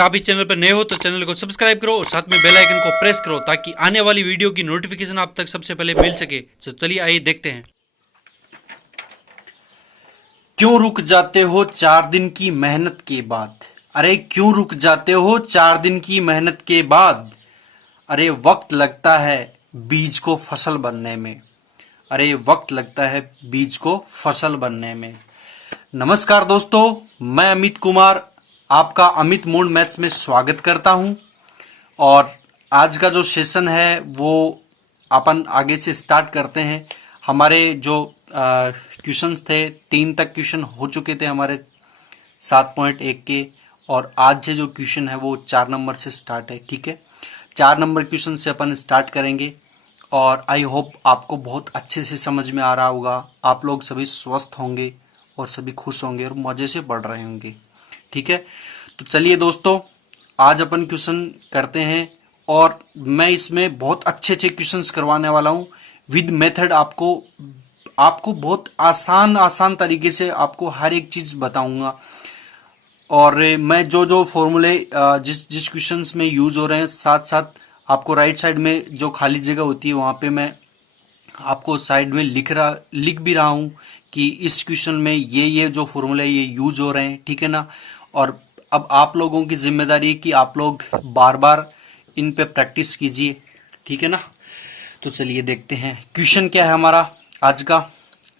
अगर आप इस चैनल पर नए हो तो चैनल को सब्सक्राइब करो और साथ में बेल आइकन को प्रेस करो ताकि आने वाली वीडियो की नोटिफिकेशन आप तक सबसे पहले मिल सके। तो चलिए आइए देखते हैं। क्यों रुक जाते हो 4 दिन की मेहनत के बाद? अरे क्यों रुक जाते हो 4 दिन की मेहनत के बाद? अरे वक्त लगता है बीज को फसल बनने में। अरे वक्त लगता है बीज को फसल बनने में। नमस्कार दोस्तों, मैं अमित कुमार आपका अमित मूड मैथ्स में स्वागत करता हूं। और आज का जो सेशन है वो अपन आगे से स्टार्ट करते हैं। हमारे जो क्वेश्चंस थे 3 तक क्वेश्चन हो चुके थे हमारे 7.1 के, और आज से जो क्वेश्चन है वो 4 नंबर से स्टार्ट है। ठीक है, 4 नंबर क्वेश्चन से अपन स्टार्ट करेंगे और आई होप आपको बहुत अच्छे से समझ में आ रहा होगा। आप लोग सभी स्वस्थ होंगे और सभी खुश होंगे और मजे से पढ़ रहे होंगे। ठीक है, तो चलिए दोस्तों, आज अपन क्वेश्चन करते हैं और मैं इसमें बहुत अच्छे अच्छे क्वेश्चंस करवाने वाला हूं विद मेथड। आपको बहुत आसान तरीके से आपको हर एक चीज बताऊंगा। और मैं जो जो फॉर्मूले जिस क्वेश्चंस में यूज हो रहे हैं, साथ साथ आपको राइट साइड में जो खाली जगह होती है वहां पे मैं आपको साइड में लिख भी रहा हूं कि इस क्वेश्चन में ये जो फॉर्मूले ये यूज हो रहे हैं। ठीक है ना। और अब आप लोगों की जिम्मेदारी है कि आप लोग बार बार इन पे प्रैक्टिस कीजिए। ठीक है ना। तो चलिए देखते हैं क्वेश्चन क्या है हमारा आज का।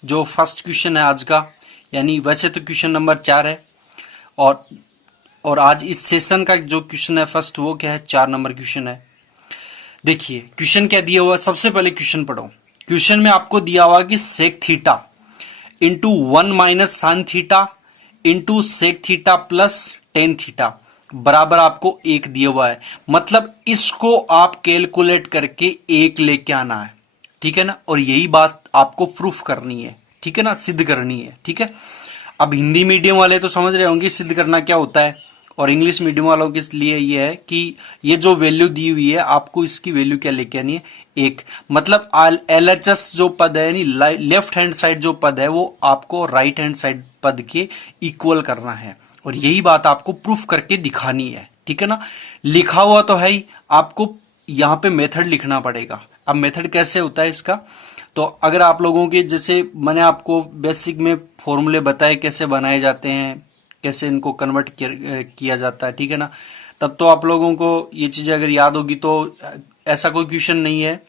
जो फर्स्ट क्वेश्चन है आज का, यानी वैसे तो क्वेश्चन नंबर 4 है और आज इस सेशन का जो क्वेश्चन है फर्स्ट, वो क्या है, 4 नंबर क्वेश्चन है। देखिए क्वेश्चन क्या दिया हुआ है, सबसे पहले क्वेश्चन पढ़ो। क्वेश्चन में आपको दिया हुआ कि sec theta into 1 minus sine theta into sec theta plus tan theta बराबर आपको 1 दिया हुआ है। मतलब इसको आप कैलकुलेट करके 1 लेके आना है। ठीक है ना। और यही बात आपको प्रूफ करनी है। ठीक है ना, सिद्ध करनी है। ठीक है। अब हिंदी मीडियम वाले तो समझ रहे होंगे सिद्ध करना क्या होता है, और इंग्लिश मीडियम वालों के लिए ये है कि ये जो वैल्यू दी हुई है आपको इसकी वैल्यू क्या लेके आनी है, 1। मतलब LHS जो पद है, यानी लेफ्ट हैंड साइड जो पद है वो आपको राइट हैंड साइड पद के इक्वल करना है, और यही बात आपको प्रूफ करके दिखानी है। ठीक है ना। लिखा हुआ तो है ही, आपको यहाँ पे मेथड लिखना पड़ेगा। अब मेथड कैसे होता है इसका, तो अगर आप लोगों के जैसे मैंने आपको बेसिक में फॉर्मूले बताए कैसे बनाए जाते हैं, कैसे इनको कन्वर्ट किया जाता है, ठीक है ना, तब तो आप लोगों को ये चीजें अगर याद होगी तो ऐसा कोई क्वेश्चन नहीं है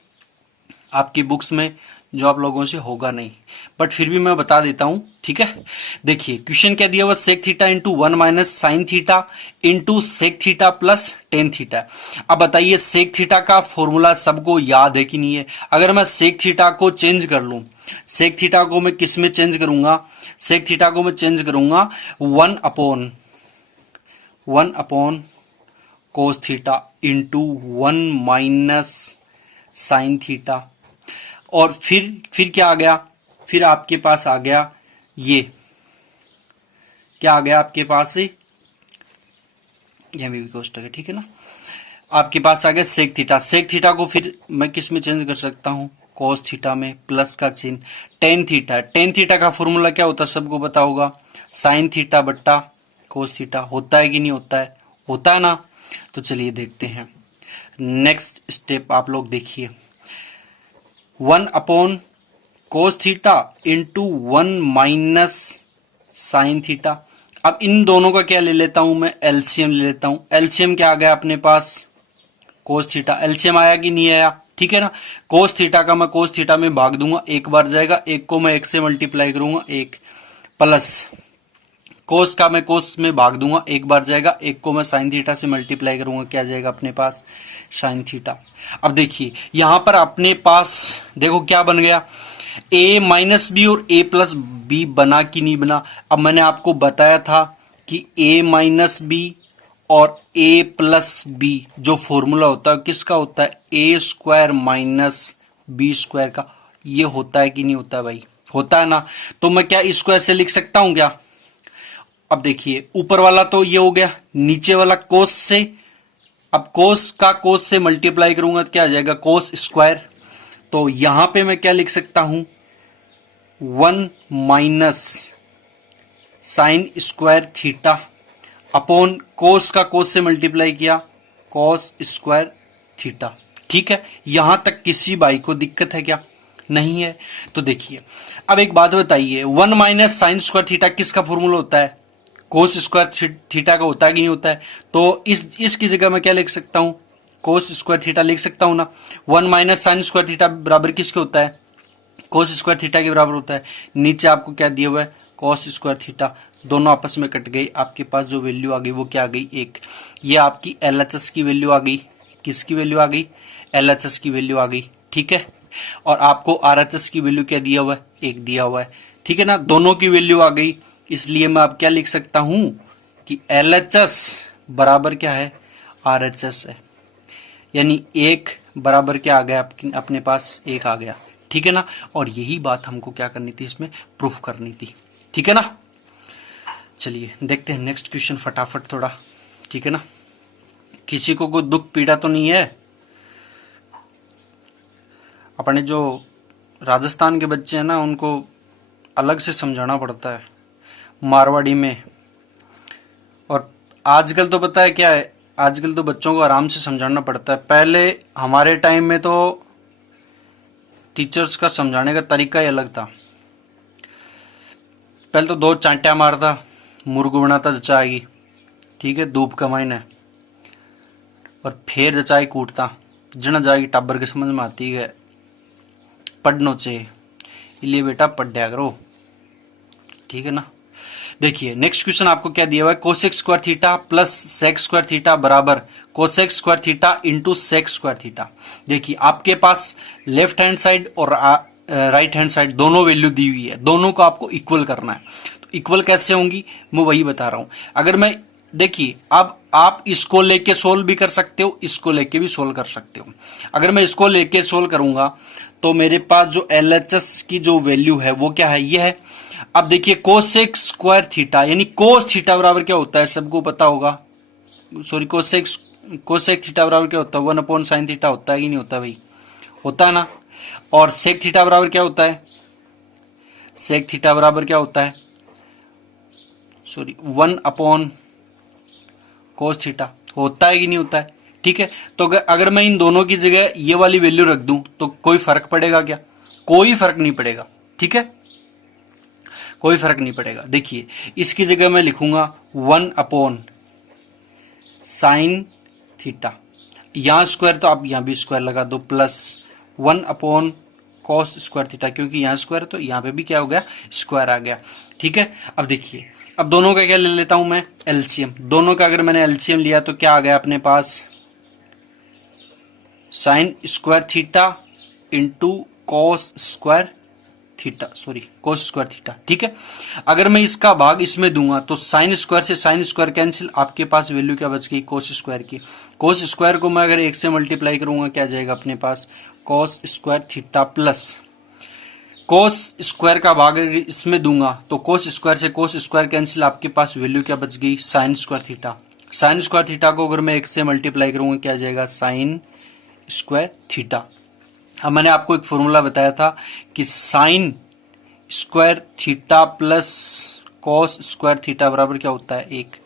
आपकी बुक्स में जो आप लोगों से होगा नहीं, बट फिर भी मैं बता देता हूं। ठीक है, देखिए क्वेश्चन क्या दिया हुआ, sec theta into 1 minus sine theta into sec theta plus tan theta. अब बताइए सेक थीटा का फॉर्मूला सबको याद है कि नहीं है। अगर मैं सेक थीटा को चेंज कर लूं, सेक थीटा को मैं किस में चेंज करूंगा, सेक थीटा को मैं चेंज करूंगा 1 अपॉन कोस theta into 1 minus sine theta. और फिर क्या आ गया, फिर आपके पास आ गया ये क्या आ गया आपके पास से, ये भी कोष्टक है। ठीक है ना। आपके पास आ गया सेक थीटा। सेक थीटा को फिर मैं किस में चेंज कर सकता हूं, कोस थीटा में, प्लस का चिन्ह टेन थीटा। टेन थीटा का फॉर्मूला क्या होता है सबको पता होगा, साइन थीटा बट्टा कोस थीटा। होता है कि नहीं होता है, होता है ना। तो चलिए देखते हैं नेक्स्ट स्टेप। आप लोग देखिए 1 अपॉन कोस theta into 1 minus sine theta. अब इन दोनों का क्या ले लेता हूं मैं, एलसीएम ले लेता हूं। एलसीएम क्या आ गया अपने पास, कोस थीटा। एलसीएम आया कि नहीं आया, ठीक है ना। कोस थीटा का मैं कोस थीटा में भाग दूंगा, 1 बार जाएगा, 1 को मैं 1 से मल्टीप्लाई करूंगा 1, प्लस कोस का मैं कोस में भाग दूंगा, 1 बार जाएगा, 1 को मैं साइन थीटा से मल्टीप्लाई करूंगा, क्या जाएगा अपने पास, साइन थीटा। अब देखिए यहां पर अपने पास देखो क्या बन गया, a माइनस बी और a प्लस बी बना कि नहीं बना। अब मैंने आपको बताया था कि a माइनस बी और a प्लस बी जो फॉर्मूला होता है किसका होता है, a square minus B square का। ये होता है कि नहीं होता है भाई, होता है ना। तो मैं क्या इसको ऐसे लिख सकता हूं क्या। अब देखिए ऊपर वाला तो ये हो गया, नीचे वाला कोस से, अब कोस का कोस से मल्टीप्लाई करूंगा तो क्या आ जाएगा, कोस स्क्वायर। तो यहां पे मैं क्या लिख सकता हूं, 1 minus sign square theta. Upon कोस का कोस से मल्टीप्लाई किया, कोस स्क्वायर थीटा। ठीक है, यहां तक किसी भाई को दिक्कत है क्या? नहीं है। तो देखिए अब एक बात बताइए, 1 माइनस साइन स्क्वायर थीटा किसका फॉर्मूला होता है? कोस स्क्वायर थीटा का होता है कि नहीं होता है? तो इसकी जगह मैं क्या लिख सकता हूं? कोस स्क्वायर थीटा लिख सकता हूं ना। 1 माइनस साइन स्क्वायर थीटा बराबर किसके होता है? कोस स्क्वायर थीटा के बराबर होता है। नीचे आपको क्या दिया हुआ है? कोस स्क्वायर थीटा। दोनों आपस में कट गई, आपके पास जो वैल्यू आ गई वो क्या आ गई? 1। ये आपकी एलएचएस की वैल्यू आ गई। किसकी वैल्यू आ गई? एलएचएस की वैल्यू आ गई। ठीक है, और आपको आरएचएस की वैल्यू क्या दिया हुआ है? 1 दिया हुआ है। ठीक है ना, दोनों की वैल्यू आ गई। इसलिए मैं अब क्या लिख सकता हूं कि एलएचएस बराबर क्या है? आरएचएस है। यानी 1 बराबर क्या आ गया? अपने पास 1 आ गया। ठीक है ना, और यही बात हमको क्या करनी थी? इसमें प्रूफ करनी थी। ठीक है ना, चलिए देखते हैं नेक्स्ट क्वेश्चन फटाफट थोड़ा। ठीक है ना, किसी को कोई दुख पीड़ा तो नहीं है? अपने जो राजस्थान के बच्चे हैं ना, उनको अलग से समझाना पड़ता है मारवाड़ी में। और आजकल तो पता है क्या है, आजकल तो बच्चों को आराम से समझाना पड़ता है। पहले हमारे टाइम में तो टीचर्स का समझाने का तरीका ही अलग था। पहले तो 2 चांटिया मारता, मुर्गू बनाता जचाएगी। ठीक है, धूप कमाइन है, और फिर जचाई कूटता जना जाएगी। टाबर के समझ में आती है पढ़नो चाहिए, इसलिए बेटा पढ़या करो। ठीक है ना, देखिए नेक्स्ट क्वेश्चन आपको क्या दिया हुआ है? Cosec square theta plus sec square theta बराबर cosec square theta into sec square theta. देखिए आपके पास लेफ्ट हैंड साइड और राइट हैंड साइड दोनों वैल्यू दी हुई है, दोनों को आपको इक्वल करना है। तो इक्वल कैसे होंगी मैं वही बता रहा हूं। अगर मैं, देखिए अब आप इसको लेके सोल्व भी कर सकते हो, इसको लेके भी सोल्व कर सकते हो। अगर मैं इसको लेके सोल्व करूंगा तो मेरे पास जो एलएचएस की जो वैल्यू है वो क्या है? ये है। अब देखिए कोसेक स्क्वायर थीटा यानी कोस थीटा बराबर क्या होता है? सबको पता होगा। सॉरी, कोसेक थीटा बराबर क्या होता है? 1 अपॉन साइन थीटा होता है कि नहीं होता भाई? होता है ना। और सेक थीटा बराबर क्या होता है? सेक थीटा बराबर क्या होता है? सॉरी, 1 अपॉन कोस थीटा होता है कि नहीं होता है? ठीक है, तो अगर मैं इन दोनों की जगह ये वाली वैल्यू रख दूं तो कोई फर्क पड़ेगा क्या? कोई फर्क नहीं पड़ेगा। ठीक है, कोई फर्क नहीं पड़ेगा। देखिए इसकी जगह मैं लिखूंगा 1 अपॉन साइन थीटा, यहां स्क्वायर तो आप यहां भी स्क्वायर लगा दो, plus 1 upon cos square theta, क्योंकि यहां स्क्वायर तो यहां पे भी क्या हो गया? स्क्वायर आ गया। ठीक है, अब देखिए, अब दोनों का क्या ले लेता हूं मैं? एलसीएम। दोनों का अगर मैंने एलसीएम लिया तो क्या आ गया अपने पास? Sine square theta into cos square theta, sorry cos square theta. ठीक है, अगर मैं इसका भाग इसमें दूंगा तो साइन स्क्वायर से साइन स्क्वायर कैंसिल, आपके पास वैल्यू क्या बच गई? कोस स्क्वायर की। कोस स्क्वायर को मैं अगर 1 से मल्टीप्लाई करूंगा क्या जाएगा अपने पास? Cos square theta plus cos square का भाग अगर इसमें दूंगा तो कोस स्क्वायर से कोस स्क्वायर कैंसिल, आपके पास वैल्यू क्या बच गई? Sign square theta. Sign square theta को अगर मैं 1 से मल्टीप्लाई करूंगा क्या जाएगा? Sign square theta. अब मैंने आपको एक फॉर्मूला बताया था कि sign square theta plus cos square theta बराबर क्या होता है? 1।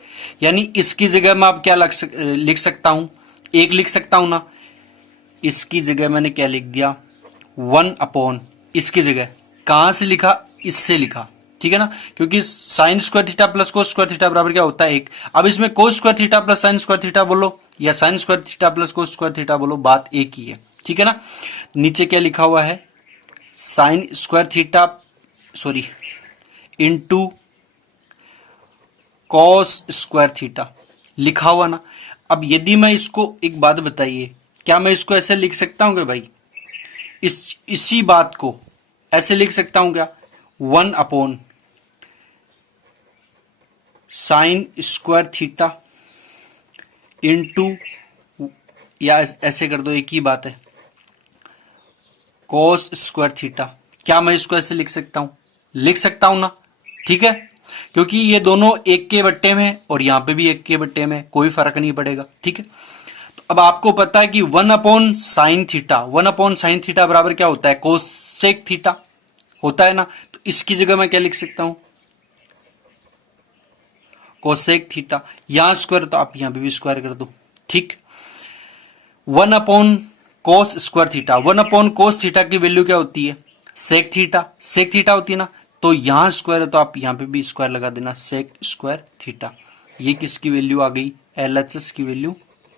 यानी इसकी जगह मैं अब क्या लिख सकता हूं? 1 लिख सकता हूं ना। इसकी जगह मैंने क्या लिख दिया? 1 अपॉन, इसकी जगह कहां से लिखा? इससे लिखा। ठीक है ना, क्योंकि sign square theta plus cos square theta बराबर क्या होता है? 1। अब इसमें कोस square theta plus sine square theta बोलो या sign square theta plus cos square theta बोलो, बात एक ही है। ठीक है ना, नीचे क्या लिखा हुआ है? Sign square theta, sorry, into cos square theta लिखा हुआ ना। अब यदि मैं इसको, एक बात बताइए, क्या मैं इसको ऐसे लिख सकता हूं क्या भाई? इसी बात को ऐसे लिख सकता हूं क्या? 1 upon sine square theta into, या ऐसे कर दो, एक ही बात है, कोस स्क्वायर थीटा। क्या मैं इसको ऐसे लिख सकता हूं? लिख सकता हूं ना। ठीक है, क्योंकि ये दोनों 1 के बट्टे में और यहां पे भी 1 के बट्टे में, कोई फर्क नहीं पड़ेगा। ठीक है, तो अब आपको पता है कि 1 upon sine theta, 1 upon sine theta बराबर क्या होता है? कोसेक थीटा होता है ना। तो इसकी जगह मैं क्या लिख सकता हूं? कोसेक थीटा, यहां स्क्वायर तो आप यहां पे भी स्क्वायर कर दो, ठीक। 1/cos² थीटा, 1/cos थीटा की वैल्यू क्या होती है, सेक थीटा, सेक थीटा होती है ना, तो यहां स्क्वायर है तो आप यहां पे भी स्क्वायर लगा देना, सेक स्क्वायर थीटा। ये किसकी वैल्यू आ गई, LHS की वैल्यू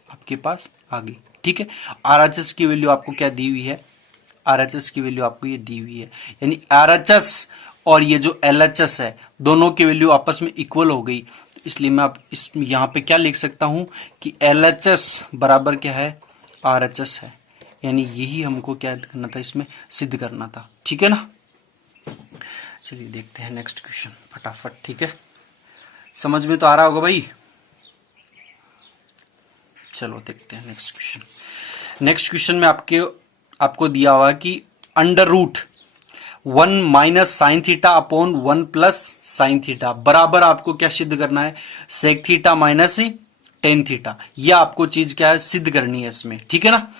आपके पास आ गई, ठीक है। RHS की वैल्यू आपको क्या दी हुई है, RHS की वैल्यू आपको ये दी हुई है, यानी RHS और ये जो LHS है दोनों की वैल्यू आपस में इक्वल हो गई, तो इसलिए मैं आप इस यहाँ पे क्या लिख सकता हूं कि LHS बराबर क्या है, RHS है, यानी यही हमको क्या करना था, इसमें सिद्ध करना था, ठीक है ना। चलिए देखते हैं नेक्स्ट क्वेश्चन फटाफट, ठीक है, समझ में तो आ रहा होगा भाई। चलो देखते हैं नेक्स्ट क्वेश्चन। नेक्स्ट क्वेश्चन में आपको दिया हुआ कि √1 minus sine theta upon 1 plus sine theta बराबर आपको क्या सिद्ध करना है, sec theta minus tan theta. यह आपको चीज क्या है, सिद्ध करनी है इसमें, ठीक है ना।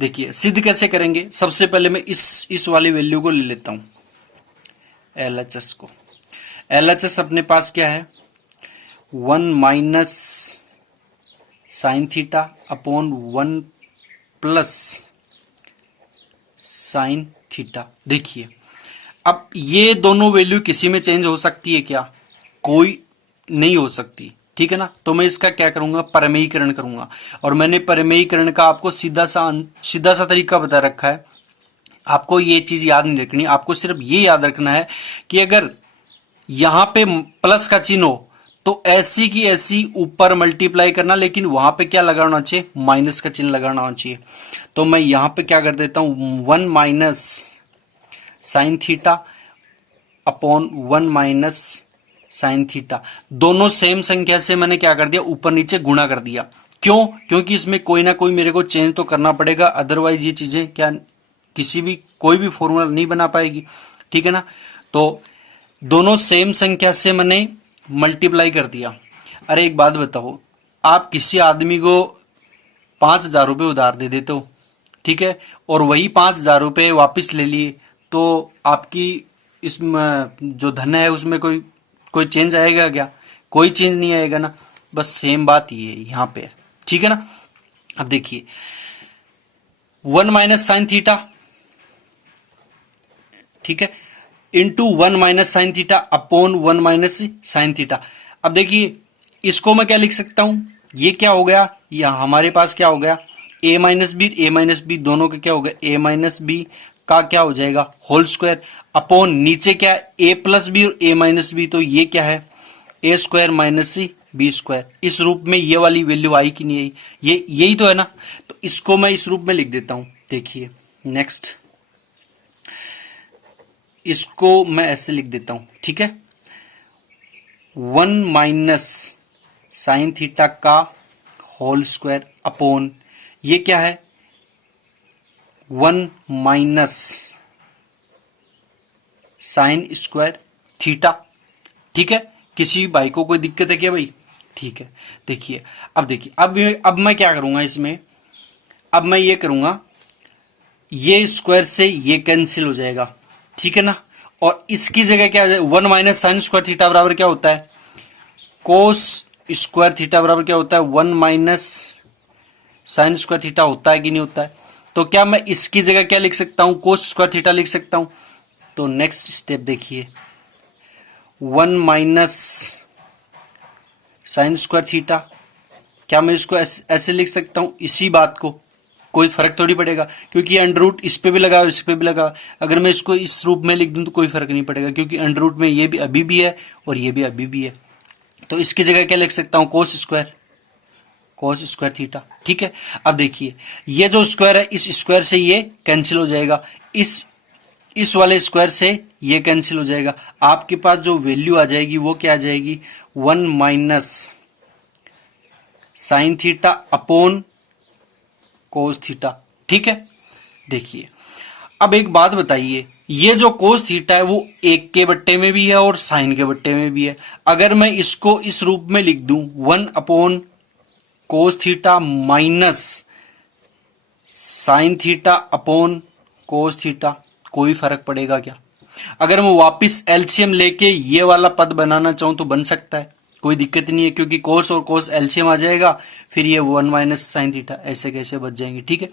देखिए सिद्ध कैसे करेंगे, सबसे पहले मैं इस वाली वैल्यू को ले लेता हूं, LHS को। LHS अपने पास क्या है, 1 minus sine theta upon 1 plus sine theta. देखिए अब ये दोनों वैल्यू किसी में चेंज हो सकती है क्या, कोई नहीं हो सकती, ठीक है ना। तो मैं इसका क्या करूंगा, परमेयीकरण करूंगा, और मैंने परमेयीकरण का आपको सीधा सा तरीका बता रखा है। आपको ये चीज याद नहीं रखनी, आपको सिर्फ ये याद रखना है कि अगर यहां पे प्लस का चिन्ह हो तो ऐसी की ऐसी ऊपर मल्टीप्लाई करना, लेकिन वहां पे क्या लगाना चाहिए, माइनस का चिन्ह लगाना होना चाहिए। तो मैं यहां पे क्या कर देता हूं, 1 minus sine theta upon 1 minus sine theta, दोनों सेम संख्या से मैंने क्या कर दिया, ऊपर नीचे गुणा कर दिया। क्यों, क्योंकि इसमें कोई ना कोई मेरे को चेंज तो करना पड़ेगा, अदरवाइज ये चीजें क्या कोई भी फॉर्मूला नहीं बना पाएगी, ठीक है ना। तो दोनों सेम संख्या से मैंने मल्टीप्लाई कर दिया। अरे एक बात बताओ, आप किसी आदमी को 5,000 रुपये उधार दे देते हो, ठीक है, और वही 5,000 रुपये वापिस ले लिए, तो आपकी इसमें जो धन है उसमें कोई चेंज आएगा क्या, कोई चेंज नहीं आएगा ना। बस सेम बात ये यहां पे है, ठीक है ना। अब देखिए 1 माइनस साइन थीटा, ठीक है, into 1 minus sine theta upon 1 minus sine theta. अब देखिए इसको मैं क्या लिख सकता हूं, ये क्या हो गया, यहां हमारे पास क्या हो गया, a माइनस बी दोनों का क्या हो गया, a माइनस बी का क्या हो जाएगा, होल स्क्वायर, अपॉन नीचे क्या है, a प्लस बी और a माइनस बी, तो ये क्या है, a square minus B square. इस रूप में ये वाली वैल्यू आई कि नहीं आई, ये यही तो है ना। तो इसको मैं इस रूप में लिख देता हूं। देखिए नेक्स्ट, इसको मैं ऐसे लिख देता हूं, ठीक है, 1 माइनस साइन थीटा का होल स्क्वायर अपॉन ये क्या है, 1 माइनस साइन स्क्वायर थीटा, ठीक है। किसी भाई को कोई दिक्कत है क्या भाई, ठीक है। देखिए अब मैं क्या करूंगा इसमें, अब मैं ये करूंगा, ये स्क्वायर से ये कैंसिल हो जाएगा, ठीक है ना, और इसकी जगह क्या, 1 माइनस साइन स्क्वायर थीटा बराबर क्या होता है, कोस स्क्वायर थीटा बराबर क्या होता है, 1 माइनस साइन स्क्वायर थीटा होता है कि नहीं होता है। तो क्या मैं इसकी जगह क्या लिख सकता हूं, कोस स्क्वायर थीटा लिख सकता हूं। तो नेक्स्ट स्टेप देखिए, 1 माइनस साइन स्क्वायर थीटा, क्या मैं इसको ऐसे लिख सकता हूं, इसी बात को, कोई फर्क थोड़ी पड़ेगा, क्योंकि अंडर रूट इस पे भी लगा और इस पे भी लगा। अगर मैं इसको इस रूप में लिख दूं तो कोई फर्क नहीं पड़ेगा, क्योंकि अंडर रूट में ये भी अभी भी है और ये भी अभी भी है। तो इसकी जगह क्या लिख सकता हूं, कोस स्क्वायर थीटा, ठीक है। अब देखिए ये जो स्क्वायर है, इस स्क्वायर से ये कैंसिल हो जाएगा, इस वाले स्क्वायर से ये कैंसिल हो जाएगा। आपके पास जो वैल्यू आ जाएगी वो क्या आ जाएगी, 1 minus sine theta upon cos theta, ठीक है। देखिए अब एक बात बताइए, ये जो कोस थीटा है वो 1 के बट्टे में भी है और साइन के बट्टे में भी है। अगर मैं इसको इस रूप में लिख दूं, 1 upon cos theta minus sine theta upon cos theta, कोई फर्क पड़ेगा क्या। अगर मैं वापिस एलसीएम लेके ये वाला पद बनाना चाहूं तो बन सकता है, कोई दिक्कत नहीं है, क्योंकि कोस और कोस एलसीएम आ जाएगा, फिर ये 1 माइनस साइन थीटा ऐसे कैसे बच जाएंगे। ठीक है,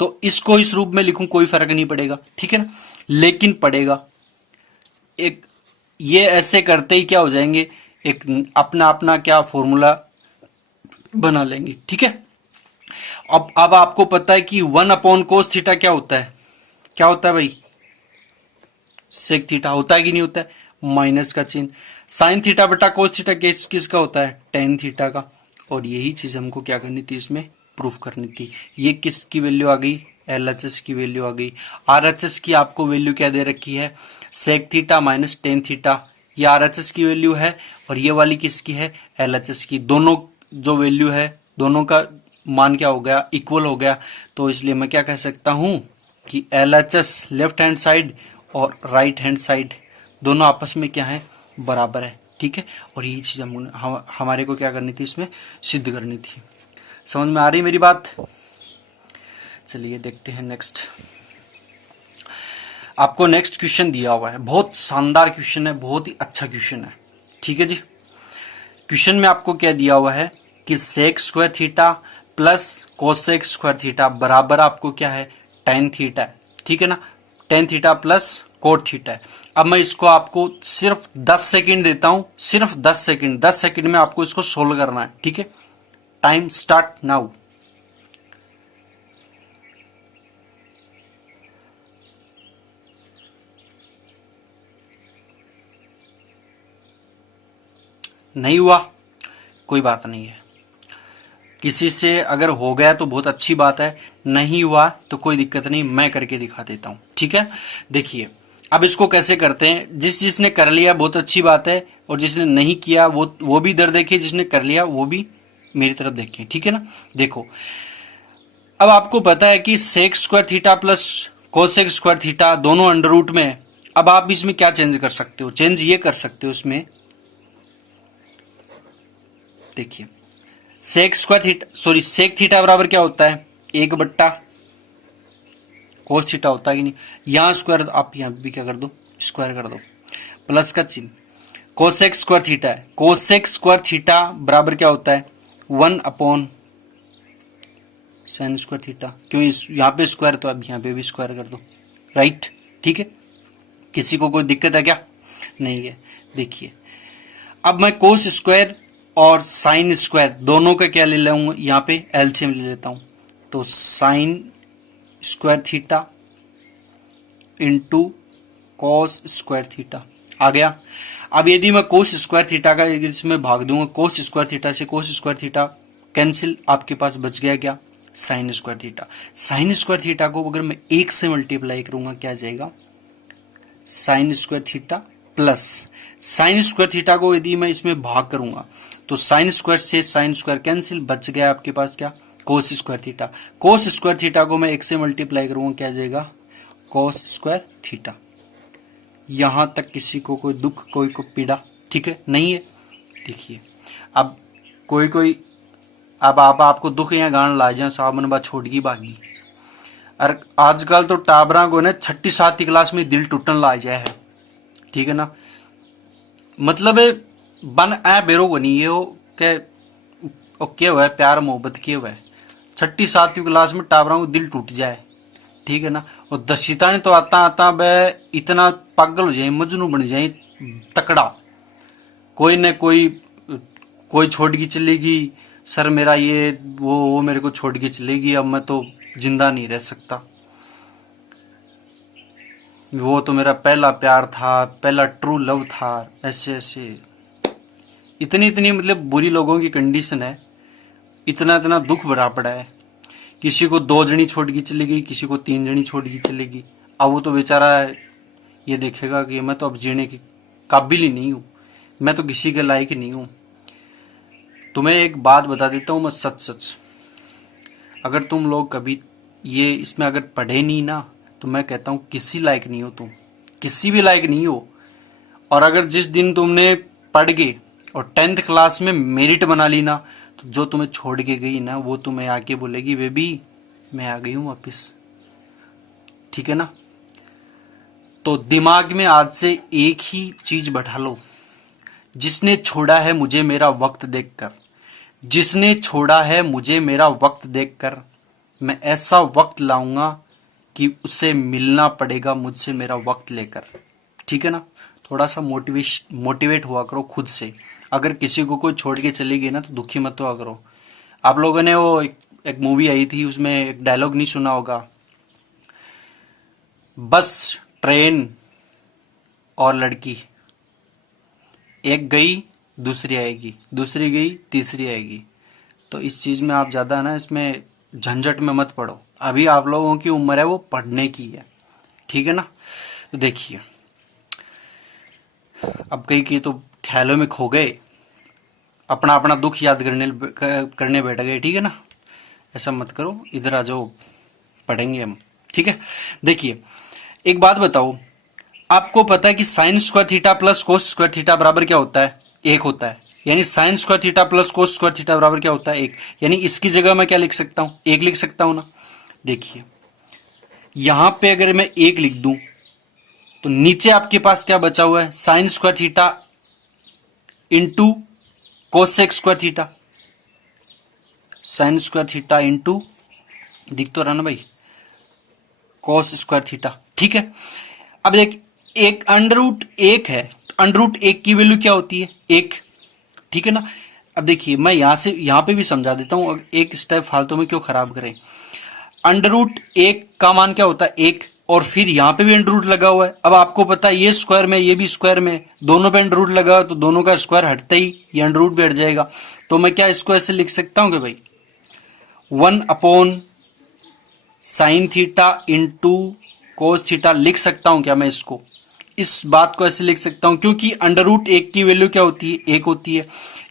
तो इसको इस रूप में लिखूं कोई फर्क नहीं पड़ेगा, ठीक है ना, लेकिन पड़ेगा एक, ये ऐसे करते ही क्या हो जाएंगे, एक अपना अपना क्या फॉर्मूला बना लेंगे। ठीक है, अब आपको पता है कि 1/cos थीटा क्या होता है, क्या होता है भाई, सेक थीटा होता है कि नहीं होता है, माइनस का चिन्ह। साइन थीटा बटा कोस थीटा किसका होता है, टेन थीटा का। और यही चीज हमको क्या करनी थी, इसमें प्रूफ करनी थी। ये किसकी वैल्यू आ गई, एलएचएस की वैल्यू आ गई। आरएचएस की आपको वैल्यू क्या दे रखी है, sec theta minus tan theta, ये आरएचएस की वैल्यू है, और ये वाली किसकी है, एलएचएस की। दोनों जो वैल्यू है, दोनों का मान क्या हो गया, इक्वल हो गया। तो इसलिए मैं क्या कह सकता हूं कि एलएचएस लेफ्ट हैंड साइड और राइट हैंड साइड दोनों आपस में क्या है, बराबर है। ठीक है, और यही चीज हमारे को क्या करनी थी, इसमें सिद्ध करनी थी। समझ में आ रही मेरी बात। चलिए देखते हैं नेक्स्ट। आपको नेक्स्ट क्वेश्चन दिया हुआ है, बहुत शानदार क्वेश्चन है, बहुत ही अच्छा क्वेश्चन है। ठीक है जी, क्वेश्चन में आपको क्या दिया हुआ है कि sec square theta plus cosec square theta बराबर आपको क्या है, टेन थीटा है। ठीक है ना, tan theta plus cot theta है। अब मैं इसको आपको सिर्फ 10 सेकंड देता हूं, सिर्फ 10 सेकंड, 10 सेकंड में आपको इसको सोल्व करना है। ठीक है, टाइम स्टार्ट नाउ। नहीं हुआ कोई बात नहीं है, किसी से अगर हो गया तो बहुत अच्छी बात है, नहीं हुआ तो कोई दिक्कत नहीं, मैं करके दिखा देता हूं। ठीक है, देखिए अब इसको कैसे करते हैं। जिसने कर लिया बहुत अच्छी बात है, और जिसने नहीं किया वो भी इधर देखिए, जिसने कर लिया वो भी मेरी तरफ देखिए। ठीक है ना, देखो अब आपको पता है कि sec square theta plus cosec square theta दोनों अंडर रूट में है। अब आप इसमें क्या चेंज कर सकते हो, चेंज ये कर सकते हो इसमें, देखिए sec square theta sorry sec theta बराबर क्या होता है, 1/, कोस थीटा होता है कि नहीं, यहां स्क्वायर, आप यहां भी क्या कर दो, स्क्वायर कर दो, प्लस का चिन्ह, कोसेक स्क्वायर थीटा है, कोसेक स्क्वायर थीटा बराबर क्या होता है, 1/sin स्क्वायर थीटा। क्यों, यहां पे स्क्वायर तो अब यहां पे भी स्क्वायर कर दो, राइट। ठीक है, किसी को कोई दिक्कत है क्या, नहीं है। देखिए अब मैं कोस स्क्वायर और साइन स्क्वायर दोनों का क्या ले लूंगा, यहां पे एलसीएम ले लेता हूं, तो sine square theta into cos square theta आ गया। अब यदि मैं कोस स्क्वायर थीटा का इसमें भाग दूंगा, कोस स्क्वायर थीटा से कोस स्क्वायर थीटा कैंसिल, आपके पास बच गया क्या, sign square theta. Sign square theta को अगर मैं 1 से मल्टीप्लाई करूंगा क्या आ जाएगा, sign square theta plus sine square theta को यदि मैं इसमें भाग करूंगा तो साइन स्क्वायर से साइन स्क्वायर कैंसिल, बच गया आपके पास क्या, कोस स्क्वायर थीटा। कोस स्क्वायर थीटा को मैं 1 से मल्टीप्लाई करूंगा क्या आ जाएगा, कोस स्क्वायर थीटा। यहां तक किसी को कोई दुख, कोई को पीड़ा, ठीक है, नहीं है। देखिए अब कोई अब आपको दुख या गान ला जाए, साहब मन बात छोड़ की बागी। और आजकल तो टाबरा को ना 6ठी-7ठी क्लास में दिल टूटन ला जाए है। ठीक है ना, मतलब बन ए बेरो को नहीं हो के क्या हुआ है, प्यार मोहब्बत क्या हुआ है, 6ठी-7ठी क्लास में टाबरा को दिल टूट जाए। ठीक है ना, और दर्शिता ने तो आता आता वह इतना पागल हो जाए, मजनू बन जाए तकड़ा, कोई न कोई छोड़ के चलेगी, सर मेरा ये वो मेरे को छोड़ के चलेगी, अब मैं तो जिंदा नहीं रह सकता, वो तो मेरा पहला प्यार था, पहला ट्रू लव था, ऐसे ऐसे इतनी मतलब बुरी लोगों की कंडीशन है, इतना दुख भरा पड़ा है। किसी को 2 जनी छोड़ के चली गई, किसी को 3 जनी छोड़ के चलेगी। अब वो तो बेचारा ये देखेगा कि मैं तो अब जीने के काबिल ही नहीं हूं, मैं तो किसी के लायक ही नहीं हूं। तुम्हें एक बात बता देता हूं मैं, सच अगर तुम लोग कभी ये इसमें अगर पढ़े नहीं ना, तो मैं कहता हूं किसी लायक नहीं हो, तुम किसी भी लायक नहीं हो। और अगर जिस दिन तुमने पढ़ गए और 10th क्लास में मेरिट बना ली ना, तो जो तुम्हें छोड़ के गई ना, वो तुम्हें आके बोलेगी बेबी मैं आ गई हूं वापिस। ठीक है ना, तो दिमाग में आज से एक ही चीज बैठा लो, जिसने छोड़ा है मुझे मेरा वक्त देखकर, जिसने छोड़ा है मुझे मेरा वक्त देखकर, मैं ऐसा वक्त लाऊंगा कि उसे मिलना पड़ेगा मुझसे मेरा वक्त लेकर। ठीक है ना? थोड़ा सा मोटिवेट हुआ करो खुद से। अगर किसी को कोई छोड़ के चली गई ना तो दुखी मत हुआ करो। आप लोगों ने वो एक मूवी आई थी, उसमें एक डायलॉग नहीं सुना होगा, बस ट्रेन और लड़की, एक गई दूसरी आएगी, दूसरी गई तीसरी आएगी। तो इस चीज में आप ज्यादा ना इसमें झंझट में मत पड़ो। अभी आप लोगों की उम्र है वो पढ़ने की है। ठीक है ना? तो देखिए, अब कई की तो ख्यालों में खो गए, अपना अपना दुख याद करने बैठ गए। ठीक है ना? ऐसा मत करो, इधर आ जाओ, पढ़ेंगे हम। ठीक है? देखिए, एक बात बताओ, आपको पता है कि sign square theta plus cos square theta बराबर क्या होता है? एक होता है। यानी sign square theta plus cos square theta बराबर क्या होता है? एक। यानी इसकी जगह मैं क्या लिख सकता हूं? एक लिख सकता हूं ना। देखिए, यहां पे अगर मैं एक लिख दूं तो नीचे आपके पास क्या बचा हुआ है? Sign square theta into cosec square theta, sign square theta into, दिख तो रहा ना भाई, कोस स्क्वायर थीटा। ठीक है? अब देख, एक अंडर रूट एक है, अंडर रूट एक की वैल्यू क्या होती है? एक। ठीक है ना? अब देखिए, मैं यहां पे भी समझा देता हूं, एक स्टेप फालतू में क्यों खराब करें। अंडर रूट एक का मान क्या होता है? एक। और फिर यहां पे भी अंडर रूट लगा हुआ है। अब आपको पता है ये स्क्वायर में ये भी स्क्वायर में, दोनों पे अंडर रूट लगा हुआ, तो दोनों का स्क्वायर हटते ही ये अंडर रूट भी हट जाएगा। तो मैं क्या इसको ऐसे लिख सकता हूं कि भाई 1 upon sine theta into cos theta लिख सकता हूं क्या मैं इसको? इस बात को ऐसे लिख सकता हूं क्योंकि अंडर रूट एक की वैल्यू क्या होती है? एक होती है।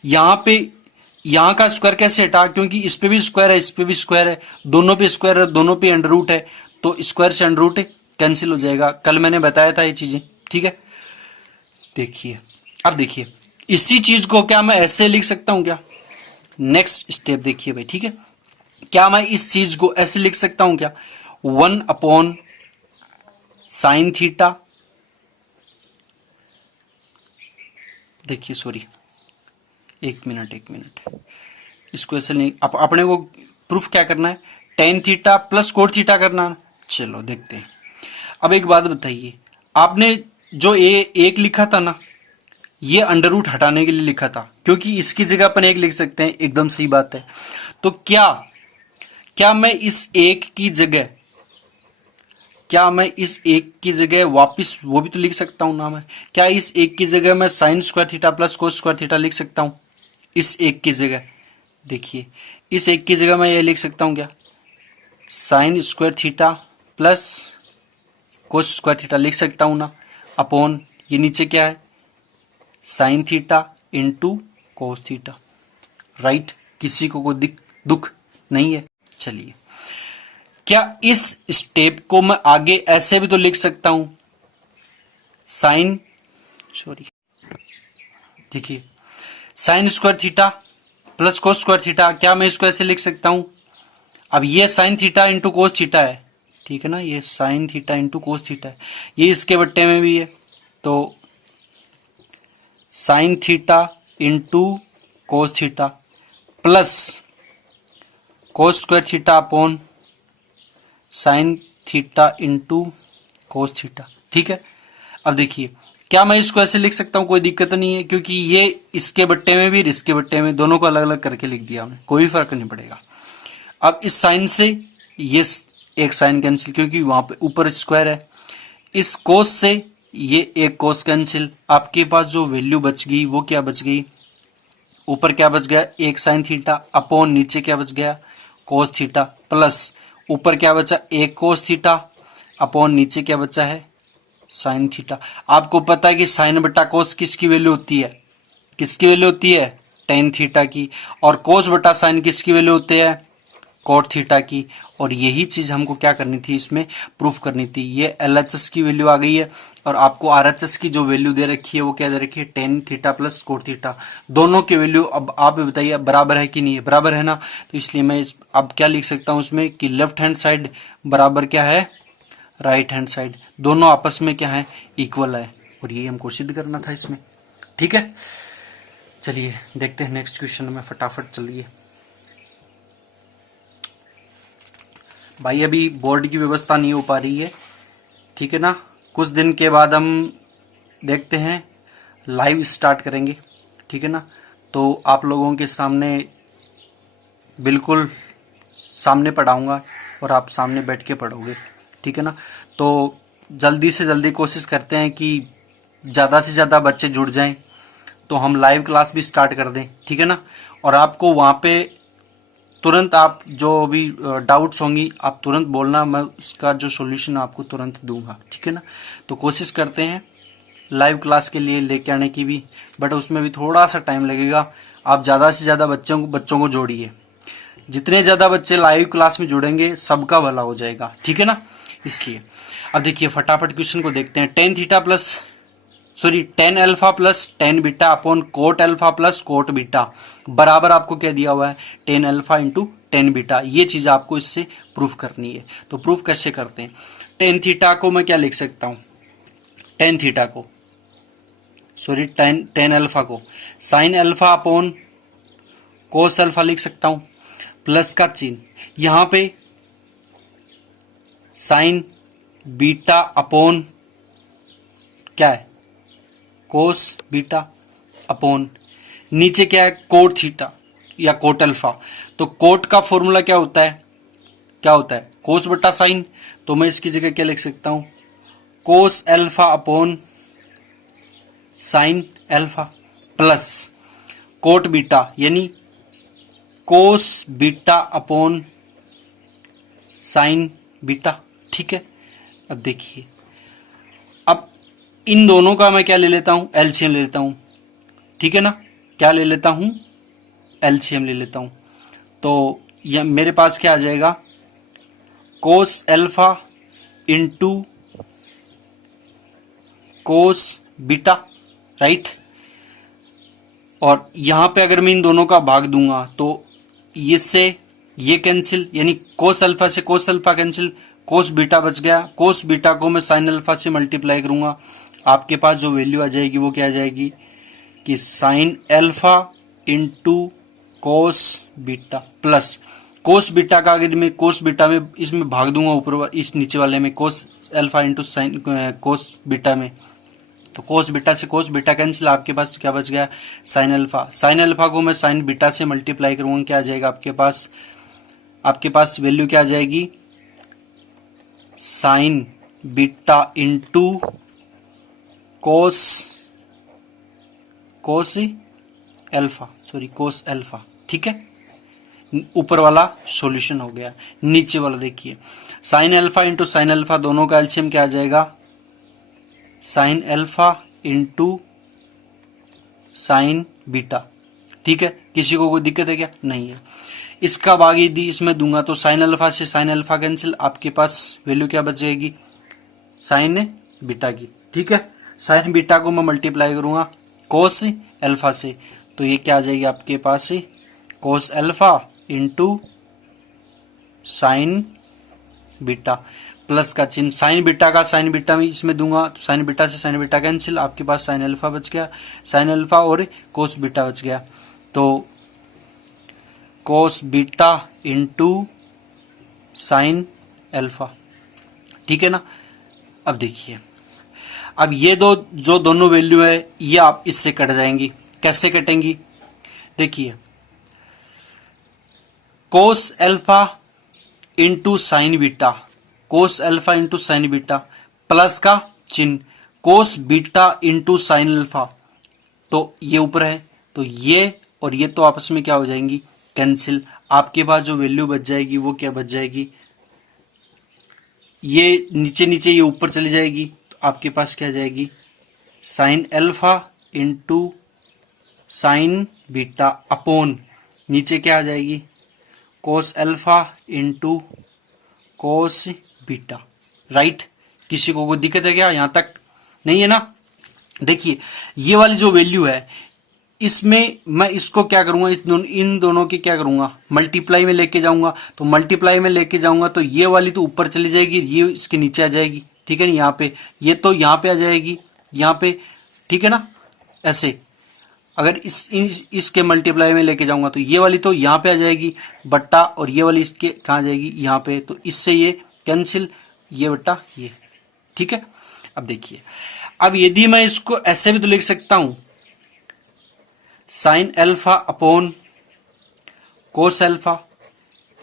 यहां पे यहां का स्क्वायर कैसे हटा? क्योंकि इस पे भी स्क्वायर है, इस पे भी स्क्वायर है, दोनों पे स्क्वायर है, दोनों पे अंडर रूट है, तो स्क्वायर से अंडर रूट कैंसिल हो जाएगा। कल मैंने बताया था ये चीजें। ठीक है? देखिए, अब देखिए, इसी चीज को क्या मैं ऐसे लिख सकता हूं क्या? नेक्स्ट स्टेप देखिए भाई। ठीक है? क्या मैं इस चीज को ऐसे लिख सकता हूं क्या? 1 अपॉन साइन थीटा, देखिए सॉरी, एक मिनट, इसको ऐसे नहीं, अपने को प्रूफ क्या करना है? Tan theta plus cot theta करना है। चलो देखते हैं। अब एक बात बताइए, आपने जो एक लिखा था ना, ये अंडर रूट हटाने के लिए लिखा था, क्योंकि इसकी जगह अपन एक लिख सकते हैं। एकदम सही बात है। तो क्या क्या मैं इस एक की जगह क्या मैं इस एक की जगह वापस वो भी तो लिख सकता हूं ना मैं? क्या इस एक की जगह मैं sign square theta plus cos square theta लिख सकता हूं? इस एक की जगह देखिए, इस एक की जगह मैं ये लिख सकता हूं क्या? Sign square theta plus cos square theta लिख सकता हूं ना। अपॉन ये नीचे क्या है? Sign theta into cos theta. Right? किसी को कोई दुख नहीं है। चलिए, क्या इस स्टेप को मैं आगे ऐसे भी तो लिख सकता हूं? साइन सॉरी देखिए, sign square theta plus cos square theta, क्या मैं इसको ऐसे लिख सकता हूं? अब ये sign theta into cos theta है। ठीक है ना? ये sign theta into cos theta है, ये इसके बट्टे में भी है, तो sign theta into cos theta plus cos square theta upon sine theta into cos theta. ठीक है? अब देखिए, क्या मैं इसको ऐसे लिख सकता हूं? कोई दिक्कत नहीं है, क्योंकि ये इसके बट्टे में भी इसके बट्टे में, दोनों को अलग अलग करके लिख दिया हमने, कोई फर्क नहीं पड़ेगा। अब इस साइन से ये एक साइन कैंसिल, क्योंकि वहां पे ऊपर स्क्वायर है। इस कोस से ये एक कोस कैंसिल। आपके पास जो वैल्यू बच गई वो क्या बच गई? ऊपर क्या बच गया? एक साइन थीटा अपॉन नीचे क्या बच गया? कोस थीटा प्लस ऊपर क्या बचा? एक कोस थीटा अपॉन नीचे क्या बचा है? Sine theta. आपको पता है कि साइन बटा कोस किसकी वैल्यू होती है? किसकी वैल्यू होती है? टेन थीटा की। और कोस बटा साइन किसकी वैल्यू होती है? कोट थीटा की। और यही चीज हमको क्या करनी थी? इसमें प्रूफ करनी थी। ये एलएचएस की वैल्यू आ गई है, और आपको आरएचएस की जो वैल्यू दे रखी है वो क्या दे रखी है? Tan theta plus cot theta. दोनों की वैल्यू अब आप बताइए बराबर है कि नहीं है? बराबर है ना? तो इसलिए मैं अब क्या लिख सकता हूं इसमें कि लेफ्ट हैंड साइड बराबर क्या है? Right hand side. दोनों आपस में क्या है? इक्वल है। और ये हमको सिद्ध करना था इसमें। ठीक है? चलिए देखते हैं नेक्स्ट क्वेश्चन में फटाफट। चलिए भाई, अभी बोर्ड की व्यवस्था नहीं हो पा रही है, ठीक है ना। कुछ दिन के बाद हम देखते हैं लाइव स्टार्ट करेंगे, ठीक है ना। तो आप लोगों के सामने बिल्कुल सामने पढ़ाऊंगा और आप सामने बैठ के पढ़ोगे, ठीक है ना। तो जल्दी से जल्दी कोशिश करते हैं कि ज़्यादा से ज़्यादा बच्चे जुड़ जाएं, तो हम लाइव क्लास भी स्टार्ट कर दें, ठीक है ना। और आपको वहाँ पे तुरंत आप जो भी डाउट्स होंगी आप तुरंत बोलना, मैं उसका जो सॉल्यूशन आपको तुरंत दूंगा, ठीक है ना। तो कोशिश करते हैं लाइव क्लास के लिए लेके आने की भी, बट उसमें भी थोड़ा सा टाइम लगेगा। आप ज़्यादा से ज़्यादा बच्चों को जोड़िए, जितने ज़्यादा बच्चे लाइव क्लास में जुड़ेंगे सबका भला हो जाएगा, ठीक है ना। इसलिए अब देखिए फटाफट क्वेश्चन को देखते हैं। Tan alpha plus tan beta upon coat alpha plus cot beta बराबर आपको क्या दिया हुआ है, tan alpha into tan beta. ये चीज आपको इससे प्रूफ करनी है। तो प्रूफ कैसे करते हैं, टेन थीटा को मैं क्या लिख सकता हूं, टेन अल्फा को sine alpha upon cos alpha लिख सकता हूं, प्लस का चिन्ह यहां पे साइन बीटा अपॉन क्या है, कोस बीटा अपॉन नीचे क्या है, कोट थीटा या कोट अल्फा। तो कोट का फॉर्मूला क्या होता है, कोस बटा साइन। तो मैं इसकी जगह क्या लिख सकता हूं, cos alpha upon sine alpha plus cot beta यानी cos beta upon sine beta, ठीक है। अब देखिए, अब इन दोनों का मैं क्या ले लेता हूं, एलसीएम ले लेता हूं, ठीक है ना। क्या ले लेता हूं, एलसीएम ले लेता हूं। तो यह मेरे पास क्या आ जाएगा, कोस alpha into cos beta, right. और यहां पे अगर मैं इन दोनों का भाग दूंगा तो इससे ये कैंसिल, यानी कोस अल्फा से cos alpha cancel, cos beta बच गया। कोस बीटा को मैं साइन अल्फा से मल्टीप्लाई करूंगा, आपके पास जो वैल्यू आ जाएगी वो क्या आ जाएगी कि sine alpha into cos beta plus cos beta का, अगर मैं कोस बीटा में इसमें भाग दूंगा ऊपर इस नीचे वाले में, कोस alpha into sine cos beta में, तो कोस बीटा से कोस बीटा कैंसिल, आपके पास क्या बच गया, साइन अल्फा। साइन अल्फा को मैं साइन बीटा से मल्टीप्लाई करूंगा, क्या आ जाएगा आपके पास वैल्यू क्या आ जाएगी, sign beta into cos alpha, ठीक है। ऊपर वाला सॉल्यूशन हो गया। नीचे वाला देखिए, sine alpha into sine alpha, दोनों का एलसीएम क्या आ जाएगा, sine alpha into sine beta, ठीक है। किसी को कोई दिक्कत है क्या, नहीं है। इसका भाग यदि इसमें दूंगा तो साइन अल्फा से साइन अल्फा कैंसिल, आपके पास वैल्यू क्या बच जाएगी, साइन बीटा की, ठीक है। साइन बीटा को मैं मल्टीप्लाई करूंगा कोस अल्फा से, तो ये क्या आ जाएगी आपके पास, cos alpha into sine beta plus का चिन्ह, साइन बीटा का साइन बीटा में इसमें दूंगा तो साइन बीटा से साइन बीटा कैंसिल, आपके पास साइन अल्फा बच गया, साइन अल्फा और कोस बीटा बच गया। तो cos beta into sine alpha, ठीक है ना। अब देखिए, अब ये जो दोनों वैल्यू है ये आप इससे कट जाएंगी। कैसे कटेंगी, देखिए, कोस अल्फा इंटू साइन बीटा, कोस alpha into sine beta plus का चिन्ह cos beta into sine alpha, तो ये ऊपर है तो ये और ये तो आपस में क्या हो जाएंगी, कैंसिल। आपके पास जो वैल्यू बच जाएगी वो क्या बच जाएगी, ये नीचे नीचे ये ऊपर चली जाएगी, तो आपके पास क्या जाएगी, sine alpha into sine beta upon नीचे क्या आ जाएगी, कोस alpha into cos beta, right. किसी को कोई दिक्कत है क्या, यहां तक नहीं है ना। देखिए, ये वाली जो वैल्यू है इसमें मैं इसको क्या करूंगा, इन दोनों की क्या करूंगा, मल्टीप्लाई में लेके जाऊंगा। तो मल्टीप्लाई में लेके जाऊंगा तो ये वाली तो ऊपर चली जाएगी, ये इसके नीचे आ जाएगी, ठीक है ना। यहाँ पे ये तो यहाँ पे आ जाएगी, यहाँ पे, ठीक है ना। ऐसे अगर इसके मल्टीप्लाई में लेके जाऊंगा तो ये वाली तो यहाँ पे आ जाएगी बट्टा, और ये वाली इसके कहाँ आ जाएगी, यहाँ पे। तो इससे ये कैंसिल, ये बट्टा ये, ठीक है। अब देखिए, अब यदि मैं इसको ऐसे भी तो लिख सकता हूं, साइन अल्फा अपॉन कोस alpha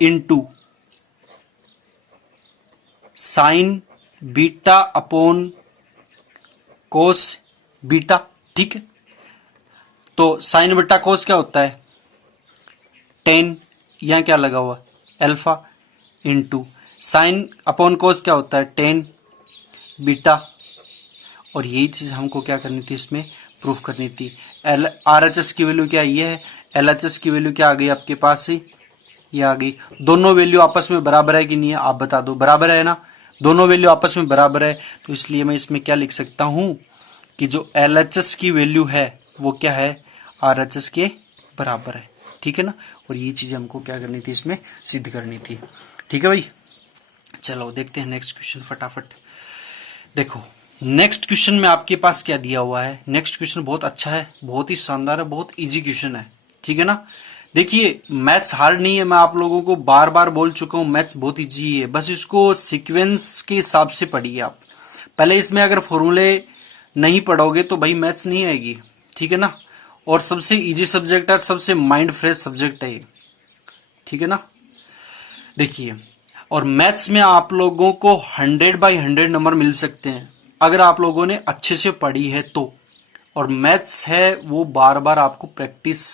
into sine beta upon cos beta, ठीक है। तो साइन बट्टा कोस क्या होता है, टेन, यहां क्या लगा हुआ अल्फा, इंटू साइन अपॉन कोस क्या होता है टेन बीटा, और यही चीज हमको क्या करनी थी, इसमें प्रूफ करनी थी। आर एच एस की वैल्यू क्या ये है, एल एच एस की वैल्यू क्या आ गई आपके पास से, ये आ गई। दोनों वैल्यू आपस में बराबर है कि नहीं है, आप बता दो। बराबर है ना, दोनों वैल्यू आपस में बराबर है, तो इसलिए मैं इसमें क्या लिख सकता हूं कि जो एल एच एस की वैल्यू है वो क्या है, आर एच एस के बराबर है, ठीक है ना। और ये चीजें हमको क्या करनी थी, इसमें सिद्ध करनी थी, ठीक है भाई। चलो देखते हैं नेक्स्ट क्वेश्चन फटाफट। देखो नेक्स्ट क्वेश्चन में आपके पास क्या दिया हुआ है। नेक्स्ट क्वेश्चन बहुत अच्छा है, बहुत ही शानदार है, बहुत इजी क्वेश्चन है, ठीक है ना। देखिए मैथ्स हार्ड नहीं है, मैं आप लोगों को बार बार बोल चुका हूं, मैथ्स बहुत इजी है, बस इसको सीक्वेंस के हिसाब से पढ़िए आप। पहले इसमें अगर फॉर्मूले नहीं पढ़ोगे तो भाई मैथ्स नहीं आएगी, ठीक है ना। और सबसे इजी सब्जेक्ट है, सबसे माइंड फ्रेश सब्जेक्ट है ये, ठीक है ना। देखिए, और मैथ्स में आप लोगों को 100/100 नंबर मिल सकते हैं अगर आप लोगों ने अच्छे से पढ़ी है तो। और मैथ्स है वो बार बार आपको प्रैक्टिस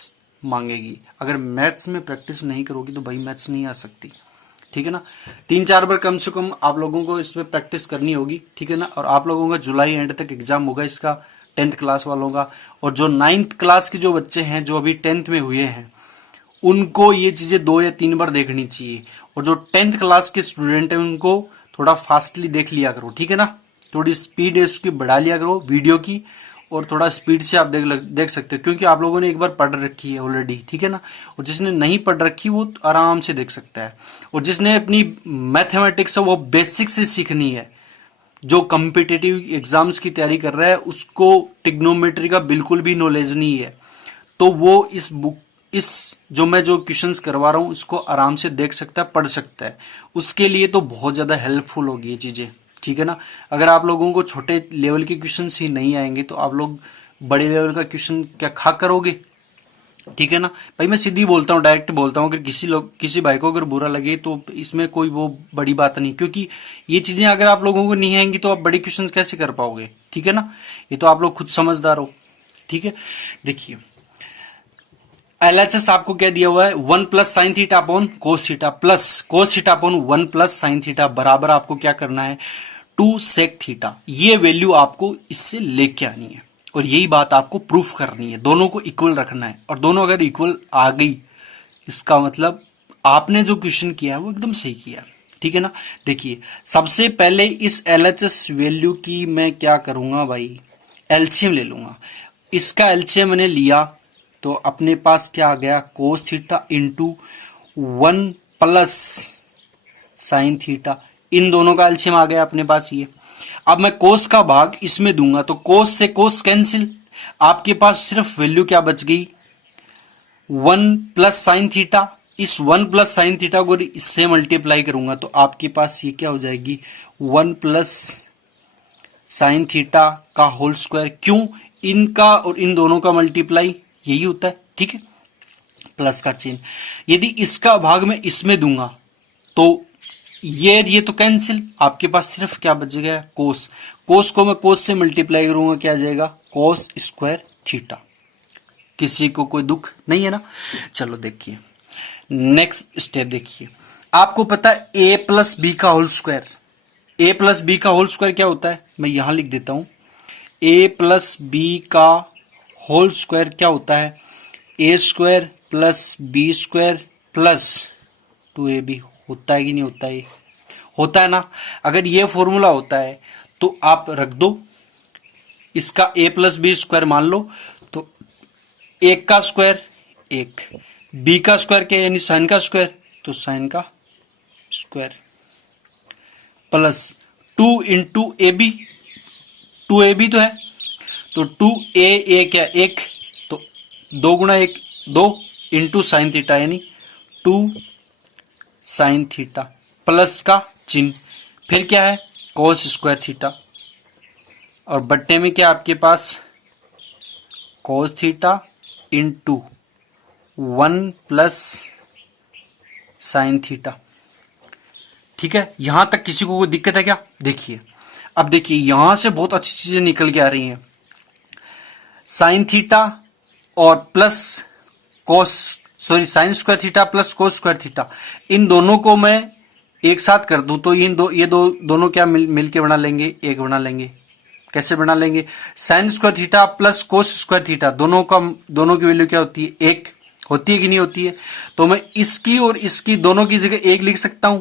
मांगेगी, अगर मैथ्स में प्रैक्टिस नहीं करोगी तो भाई मैथ्स नहीं आ सकती, ठीक है ना। 3-4 बार कम से कम आप लोगों को इसमें प्रैक्टिस करनी होगी, ठीक है ना। और आप लोगों का जुलाई एंड तक एग्जाम होगा इसका, 10th क्लास वालों का। और जो 9th क्लास के जो बच्चे हैं जो अभी 10th में हुए हैं उनको ये चीजें 2 या 3 बार देखनी चाहिए। और जो 10th क्लास के स्टूडेंट हैं उनको थोड़ा फास्टली देख लिया करो, ठीक है ना। थोड़ी स्पीड इसकी बढ़ा लिया करो वीडियो की, और थोड़ा स्पीड से आप देख सकते हो, क्योंकि आप लोगों ने एक बार पढ़ रखी है ऑलरेडी, ठीक है ना। और जिसने नहीं पढ़ रखी वो आराम से देख सकता है। और जिसने अपनी मैथमेटिक्स है वो बेसिक से सीखनी है, जो कम्पिटिटिव एग्जाम्स की तैयारी कर रहा है उसको टिग्नोमेट्री का बिल्कुल भी नॉलेज नहीं है, तो वो इस जो मैं जो क्वेश्चंस करवा रहा हूं उसको आराम से देख सकता है, पढ़ सकता है। उसके लिए तो बहुत ज्यादा हेल्पफुल होगी ये चीजें, ठीक है ना। अगर आप लोगों को छोटे लेवल के क्वेश्चंस ही नहीं आएंगे तो आप लोग बड़े लेवल का क्वेश्चन क्या खा करोगे, ठीक है ना। भाई मैं सीधी बोलता हूँ, डायरेक्ट बोलता हूँ, अगर किसी भाई को अगर बुरा लगे तो इसमें कोई वो बड़ी बात नहीं, क्योंकि ये चीजें अगर आप लोगों को नहीं आएंगी तो आप बड़ी क्वेश्चन कैसे कर पाओगे, ठीक है ना। ये तो आप लोग खुद समझदार हो, ठीक है। देखिए एलएचएस आपको क्या दिया हुआ है, 1 plus sine theta upon cos theta plus cos theta upon 1 plus sine theta बराबर आपको क्या करना है 2 सेक थीटा। ये वैल्यू आपको इससे लेके आनी है और यही बात आपको प्रूफ करनी है, दोनों को इक्वल रखना है। और दोनों अगर इक्वल आ गई इसका मतलब आपने जो क्वेश्चन किया है वो एकदम सही किया, ठीक है ना। देखिए सबसे पहले इस एलएचएस वैल्यू की मैं क्या करूंगा भाई, एलसीएम ले लूंगा। इसका एलसीएम मैंने लिया तो अपने पास क्या आ गया cos theta into 1 plus sine theta, इन दोनों का एलसीएम आ गया अपने पास ये। अब मैं कोस का भाग इसमें दूंगा तो कोस से कोस कैंसिल, आपके पास सिर्फ वैल्यू क्या बच गई 1 प्लस साइन थीटा। इस 1 प्लस साइन थीटा को इससे मल्टीप्लाई करूंगा तो आपके पास ये क्या हो जाएगी 1 प्लस साइन थीटा का होल स्क्वायर। क्यों, इनका और इन दोनों का मल्टीप्लाई यही होता है, ठीक है, प्लस का चिन्ह। यदि इसका भाग मैं इसमें दूंगा तो ये तो कैंसिल, आपके पास सिर्फ क्या बच गया कोस। कोस को मैं कोस से मल्टीप्लाई करूंगा क्या आ जाएगा कोस स्क्वायर थीटा। किसी को कोई दुख नहीं है ना। चलो देखिए नेक्स्ट स्टेप देखिए, आपको पता है ए प्लस बी का whole square, a plus b का होल स्क्वायर क्या होता है, मैं यहां लिख देता हूं ए प्लस बी का होल स्क्वायर क्या होता है a square plus b square plus 2ab। होता है कि नहीं होता है, होता है ना। अगर ये फॉर्मूला होता है तो आप रख दो इसका a प्लस बी स्क्वायर मान लो, तो एक का स्क्वायर एक, बी का स्क्वायर क्या यानी साइन का स्क्वायर, तो साइन का square plus 2 into A B, 2ab तो है तो 2a क्या एक, तो 2 गुणा 1 2 इंटू साइन थीटा यानी 2 साइन थीटा प्लस का चिन्ह, फिर क्या है कोस स्क्वायर थीटा, और बट्टे में क्या आपके पास cos theta into 1 plus sine theta. ठीक है, यहां तक किसी को कोई दिक्कत है क्या? देखिए, अब देखिए यहां से बहुत अच्छी चीजें निकल के आ रही हैं। साइन थीटा और plus sine square theta plus cos square theta, इन दोनों को मैं एक साथ कर दूं तो ये दोनों क्या मिल के बना लेंगे, एक बना लेंगे। कैसे बना लेंगे? Sign square theta plus cos square theta दोनों की वैल्यू क्या होती है? एक होती है कि नहीं होती है? तो मैं इसकी और इसकी दोनों की जगह एक लिख सकता हूं।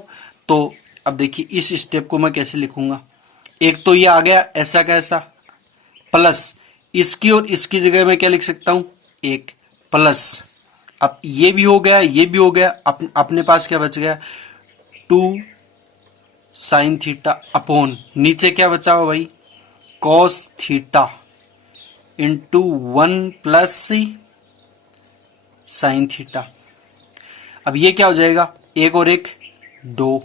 तो अब देखिए इस स्टेप को मैं कैसे लिखूंगा, एक तो ये आ गया ऐसा का ऐसा, प्लस इसकी और इसकी जगह मैं क्या लिख सकता हूं? एक, प्लस अब ये भी हो गया, ये भी हो गया, अपने पास क्या बच गया? 2 साइन थीटा अपॉन नीचे क्या बचा हुआ भाई? Cos theta into 1 plus sine theta. अब ये क्या हो जाएगा? एक और एक 2,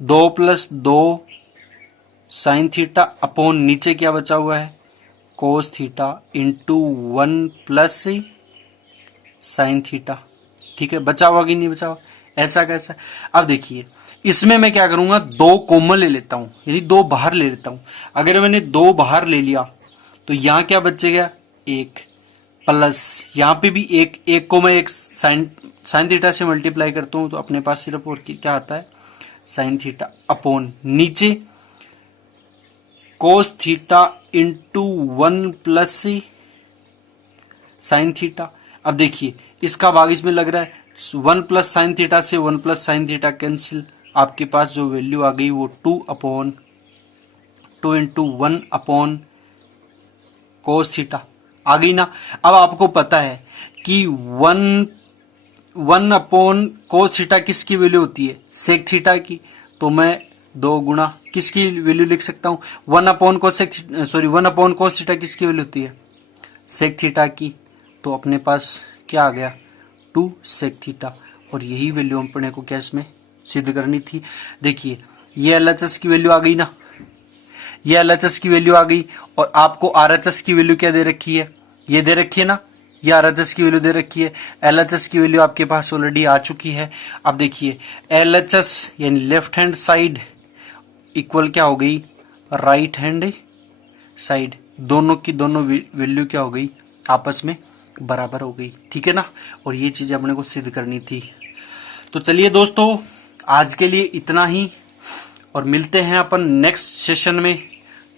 2 प्लस 2 साइन थीटा अपॉन नीचे क्या बचा हुआ है? कोस theta into 1 plus sine theta. ठीक है, बचा हुआ कि नहीं बचा हुआ? ऐसा कैसा? अब देखिए इसमें मैं क्या करूंगा, 2 कॉमन ले लेता हूं, यानी 2 बाहर ले लेता हूं। अगर मैंने 2 बाहर ले लिया तो यहां क्या बचेगा? 1 प्लस यहां पे भी एक को मैं एक साइन थीटा से मल्टीप्लाई करता हूं तो अपने पास सिर्फ और क्या आता है? साइन थीटा अपॉन नीचे कोस theta into 1 plus sine theta. अब देखिए इसका भाग इसमें लग रहा है, 1 प्लस साइन थीटा से 1 प्लस साइन थीटा कैंसिल, आपके पास जो वैल्यू आ गई वो 2 इंटू 1 अपॉन कोस थीटा आ गई ना। अब आपको पता है कि 1 अपॉन कोस थीटा किसकी वैल्यू होती है? सेक थीटा की। तो मैं 2 गुणा किसकी वैल्यू लिख सकता हूं? 1 अपॉन कोस थीटा किसकी वैल्यू होती है? सेक थीटा की। तो अपने पास क्या आ गया? 2 सेक थीटा, और यही वैल्यू अपने को क्या इसमें सिद्ध करनी थी। देखिए ये एलएचएस की वैल्यू आ गई ना, ये एलएचएस की वैल्यू आ गई, और आपको आरएचएस की वैल्यू क्या दे रखी है? ये दे रखी है ना, ये आरएचएस की वैल्यू दे रखी है। एलएचएस की वैल्यू आपके पास ऑलरेडी आ चुकी है। अब देखिए एलएचएस यानी लेफ्ट हैंड साइड इक्वल क्या हो गई? Right hand side. दोनों की दोनों वैल्यू क्या हो गई? आपस में बराबर हो गई। ठीक है ना, और ये चीजें अपने को सिद्ध करनी थी। तो चलिए दोस्तों आज के लिए इतना ही, और मिलते हैं अपन नेक्स्ट सेशन में।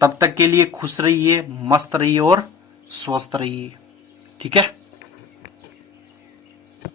तब तक के लिए खुश रहिए, मस्त रहिए और स्वस्थ रहिए। ठीक है।